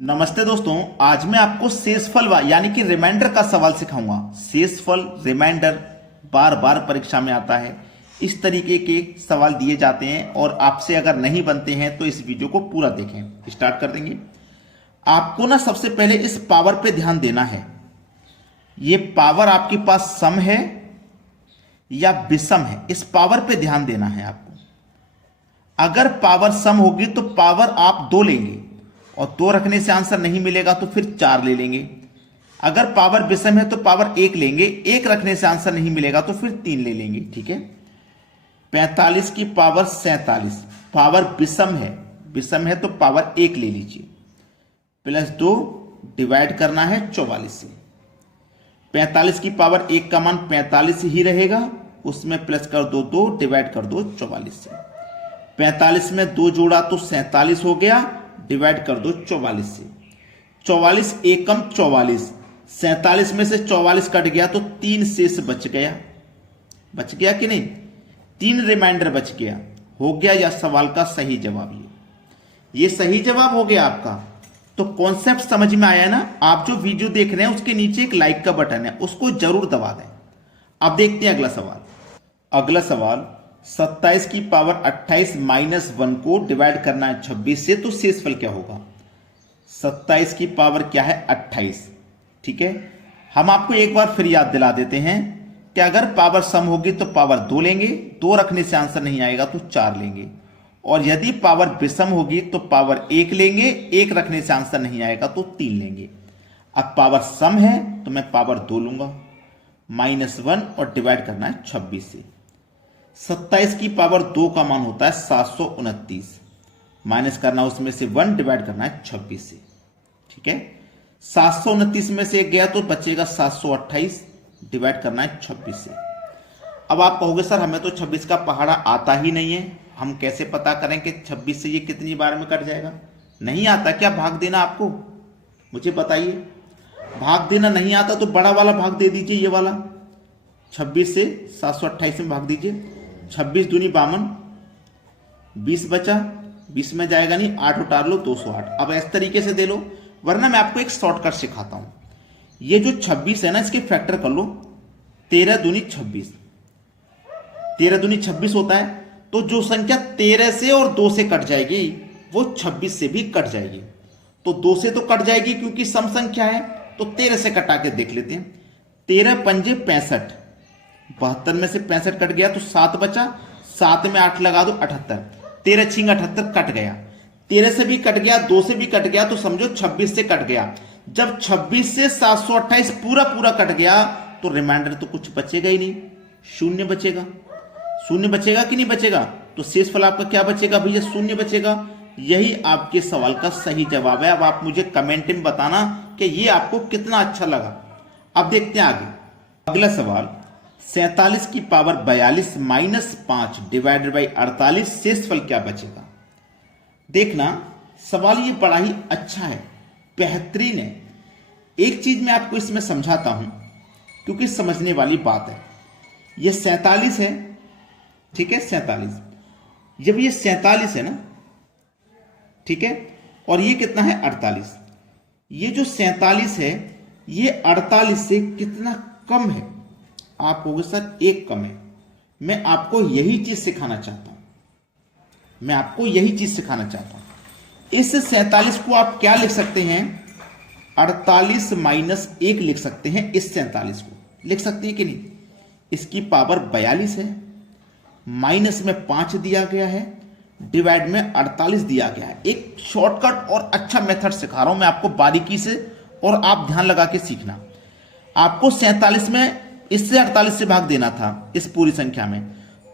नमस्ते दोस्तों, आज मैं आपको शेषफल यानी कि रिमाइंडर का सवाल सिखाऊंगा। शेषफल रिमाइंडर बार बार परीक्षा में आता है। इस तरीके के सवाल दिए जाते हैं और आपसे अगर नहीं बनते हैं तो इस वीडियो को पूरा देखें। स्टार्ट कर देंगे। आपको ना सबसे पहले इस पावर पे ध्यान देना है। ये पावर आपके पास सम है या विषम है, इस पावर पे ध्यान देना है आपको। अगर पावर सम होगी तो पावर आप 2 लेंगे और 2 रखने से आंसर नहीं मिलेगा तो फिर 4 ले लेंगे। अगर पावर विषम है तो पावर 1 लेंगे, 1 रखने से आंसर नहीं मिलेगा तो फिर 3 ले लेंगे। ठीक है। 45 की पावर 47, पावर विषम है तो पावर 1 ले लीजिए। +2 डिवाइड करना है 44 से। 45 की पावर 1 का मान 45 ही रहेगा, उसमें प्लस कर दो 2, डिवाइड कर दो 44 से। 45 में 2 जोड़ा तो 47 हो गया, डिवाइड कर दो 44 से। 44 एकम 44, 47 में से 44 कट गया तो 3 शेष बच गया कि नहीं? 3 रिमाइंडर बच गया। हो गया या सवाल का सही जवाब। ये सही जवाब हो गया आपका। तो कॉन्सेप्ट समझ में आया ना? आप जो वीडियो देख रहे हैं उसके नीचे एक लाइक का बटन है, उसको जरूर दबा दें। अब देखते हैं अगला सवाल। अगला सवाल 27 की पावर 28 -1 को डिवाइड करना है 26 से, तो शेषफल क्या होगा? 27 की पावर क्या है? 28। ठीक है। हम आपको एक बार फिर याद दिला देते हैं कि अगर पावर सम होगी तो पावर 2 लेंगे, 2 रखने से आंसर नहीं आएगा तो 4 लेंगे। और यदि पावर विषम होगी तो पावर 1 लेंगे, 1 रखने से आंसर नहीं आएगा तो 3 लेंगे। अब पावर सम है तो मैं पावर 2 लूंगा, -1 और डिवाइड करना है 26 से। 27 की पावर 2 का मान होता है 729, माइनस करना उसमें से 1, डिवाइड करना है 26 से। ठीक है। 729 में से 1 गया तो बचेगा 728, डिवाइड करना है 26 से। अब आप कहोगे सर हमें तो 26 का पहाड़ा आता ही नहीं है, हम कैसे पता करें कि 26 से ये कितनी बार में कट जाएगा? नहीं आता क्या भाग देना आपको? मुझे बताइए। भाग देना नहीं आता तो बड़ा वाला भाग दे दीजिए, ये वाला। 26 से 728 में भाग दीजिए। 26 दूनी 52, 20 बचा, 20 में जाएगा नहीं, 8 उतार लो 208। अब इस तरीके से दे लो, वरना मैं आपको एक शॉर्टकट सिखाता हूं। ये जो 26 है ना, इसके फैक्टर कर लो। 13 दूनी 26, 13 दूनी 26 होता है। तो जो संख्या 13 से और 2 से कट जाएगी वो 26 से भी कट जाएगी। तो 2 से तो कट जाएगी क्योंकि सम संख्या है, तो 13 से कटा के देख लेते हैं। 13 पंजे 65, 72 में से 65 कट गया तो 7 बचा, 7 में 8 लगा दो 78, 13 छिंग 78 कट गया। 13 से भी कट गया, 2 से भी कट गया, तो समझो 26 से कट गया। जब 26 से 728 पूरा कट गया तो रिमाइंडर तो कुछ बचेगा ही नहीं, शून्य बचेगा। शून्य बचेगा कि नहीं बचेगा? तो शेषफल आपका क्या बचेगा भैया? शून्य बचेगा। यही आपके सवाल का सही जवाब है। अब आप मुझे कमेंट में बताना कि ये आपको कितना अच्छा लगा। अब देखते हैं आगे। अगला सवाल 47 की पावर 42 -5 डिवाइडेड बाई 48, शेषफल क्या बचेगा? देखना, सवाल ये बड़ा ही अच्छा है, बेहतरीन है। एक चीज मैं आपको इसमें समझाता हूं क्योंकि समझने वाली बात है। ये 47 है, ठीक है, 47। जब ये 47 है ना, ठीक है, और ये कितना है? 48। ये जो 47 है ये 48 से कितना कम है? आप कहोगे सर 1 कम है। मैं आपको यही चीज सिखाना चाहता हूं, इस 47 को आप क्या लिख सकते हैं? 48 - 1 लिख सकते हैं। इस 47 को लिख सकते हैं कि नहीं? इसकी पावर 42 है, माइनस में 5 दिया गया है, डिवाइड में 48 दिया गया है। एक शॉर्टकट और अच्छा मेथड सिखा रहा हूं मैं आपको बारीकी से, और आप ध्यान लगा के सीखना। आपको 47 में इससे 48 से भाग देना था इस पूरी संख्या में,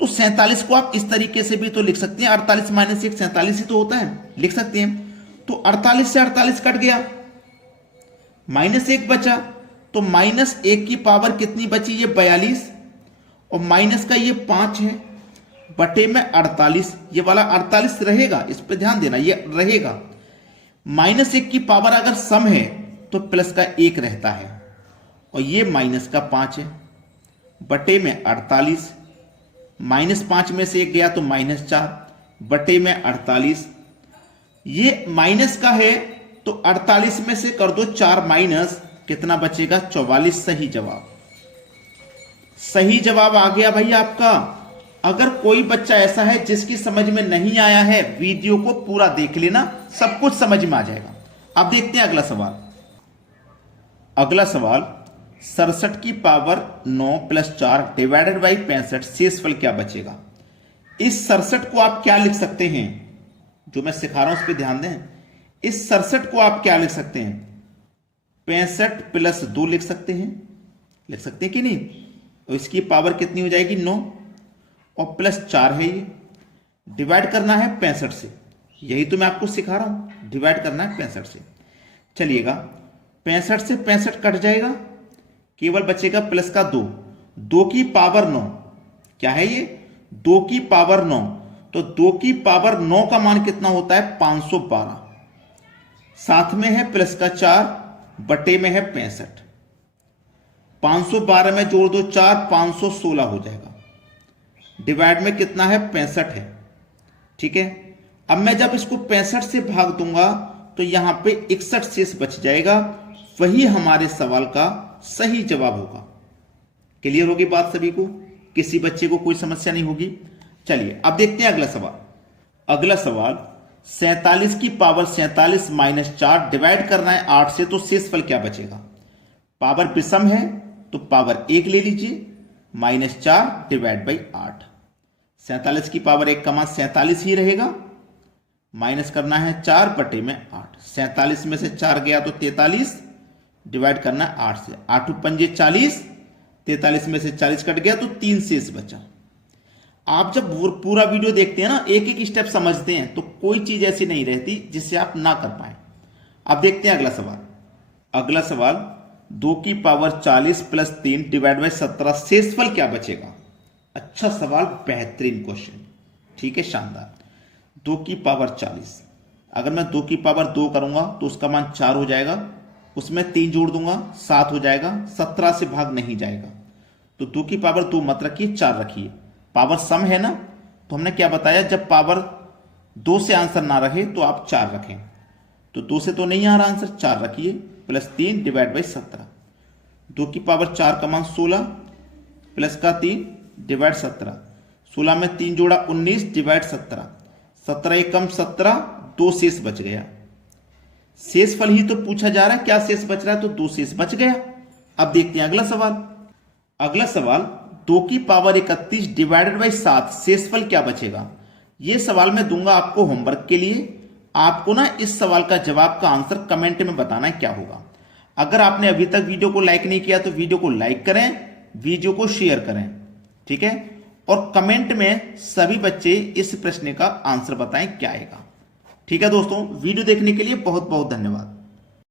तो 47 को आप इस तरीके से भी तो लिख सकते हैं। 48 - 1 47 ही तो होता है, लिख सकते हैं। तो 48 से 48 कट गया, -1 बचा, तो -1 की पावर कितनी बची? ये 42, और माइनस का ये 5 है, बटे में 48। ये वाला 48 रहेगा, इस पे ध्यान देना, ये रहेगा। -1 की पावर अगर सम है तो प्लस का 1 रहता है, और ये माइनस का 5 है, बटे में 48। -5 में से 1 गया तो -4, बटे में 48। ये माइनस का है तो 48 में से कर दो 4 माइनस, कितना बचेगा? 44। सही जवाब, सही जवाब आ गया भाई आपका। अगर कोई बच्चा ऐसा है जिसकी समझ में नहीं आया है, वीडियो को पूरा देख लेना, सब कुछ समझ में आ जाएगा। अब देखते हैं अगला सवाल। अगला सवाल, 67 की पावर 9 प्लस 4 डिवाइडेड बाई 65, शेषफल क्या बचेगा? इस 67 को आप क्या लिख सकते हैं? जो मैं सिखा रहा हूं उस पर ध्यान दें। इस 67 को आप क्या लिख सकते हैं? 65 प्लस 2 लिख सकते हैं, लिख सकते हैं कि नहीं? तो इसकी पावर कितनी हो जाएगी? 9, और प्लस 4 है, ये डिवाइड करना है 65 से। यही तो मैं आपको सिखा रहा हूं, डिवाइड करना है 65 से। चलिएगा, 65 से 65 कट जाएगा, केवल बचेगा प्लस का 2। 2 की पावर 9, क्या है ये? 2 की पावर 9। तो 2 की पावर 9 का मान कितना होता है? 512। साथ में है प्लस का 4, बटे में है 65। 512 में जोड़ दो 4, 516 हो जाएगा। डिवाइड में कितना है? 65 है। ठीक है, अब मैं जब इसको 65 से भाग दूंगा तो यहां पे 61 शेष बच जाएगा। वही हमारे सवाल का सही जवाब होगा। क्लियर होगी बात सभी को? किसी बच्चे को कोई समस्या नहीं होगी। चलिए अब देखते हैं अगला सवाल। अगला सवाल, 47 की पावर 47 माइनस 4 डिवाइड करना है 8 से, तो शेषफल क्या बचेगा? पावर विषम है तो पावर 1 ले लीजिए, माइनस 4 डिवाइड बाई 8। 47 की पावर 1 का मान 47 ही रहेगा, माइनस करना है 4 बटे में 8। 47 में से 4 गया तो 43, डिवाइड करना है 8 से। 8 पंजे 40, 43 में से 40 कट गया तो 3 शेष बचा। आप जब पूरा वीडियो देखते हैं ना, एक एक स्टेप समझते हैं, तो कोई चीज ऐसी नहीं रहती जिससे आप ना कर पाए। अब देखते हैं अगला सवाल। अगला सवाल, 2 की पावर 40 प्लस 3 डिवाइड बाई 17, शेषफल क्या बचेगा? अच्छा सवाल, बेहतरीन क्वेश्चन। ठीक है, शानदार। 2 की पावर 40, अगर मैं 2 की पावर 2 करूंगा तो उसका मान 4 हो जाएगा, उसमें 3 जोड़ दूंगा 7 हो जाएगा, 17 से भाग नहीं जाएगा। तो 2 की पावर 2 मत रखिए, 4 रखिए। पावर सम है ना, तो हमने क्या बताया, जब पावर 2 से आंसर ना रहे तो आप 4 रखें। तो 2 से तो नहीं आ रहा आंसर, 4 रखिए, प्लस 3 डिवाइड बाई 17। 2 की पावर 4 का मान 16, प्लस का 3 डिवाइड 17। 16 में 3 जोड़ा 19 डिवाइड 17। 17 एकम 17, 2 शेष बच गया। शेषफल ही तो पूछा जा रहा है, क्या शेष बच रहा है? तो 2 शेष बच गया। अब देखते हैं अगला सवाल। अगला सवाल, 2 की पावर 31 डिवाइडेड बाई 7, शेषफल क्या बचेगा? यह सवाल मैं दूंगा आपको होमवर्क के लिए। आपको ना इस सवाल का जवाब का आंसर कमेंट में बताना है क्या होगा। अगर आपने अभी तक वीडियो को लाइक नहीं किया तो वीडियो को लाइक करें, वीडियो को शेयर करें, ठीक है, और कमेंट में सभी बच्चे इस प्रश्न का आंसर बताएं क्या आएगा। ठीक है दोस्तों, वीडियो देखने के लिए बहुत बहुत धन्यवाद।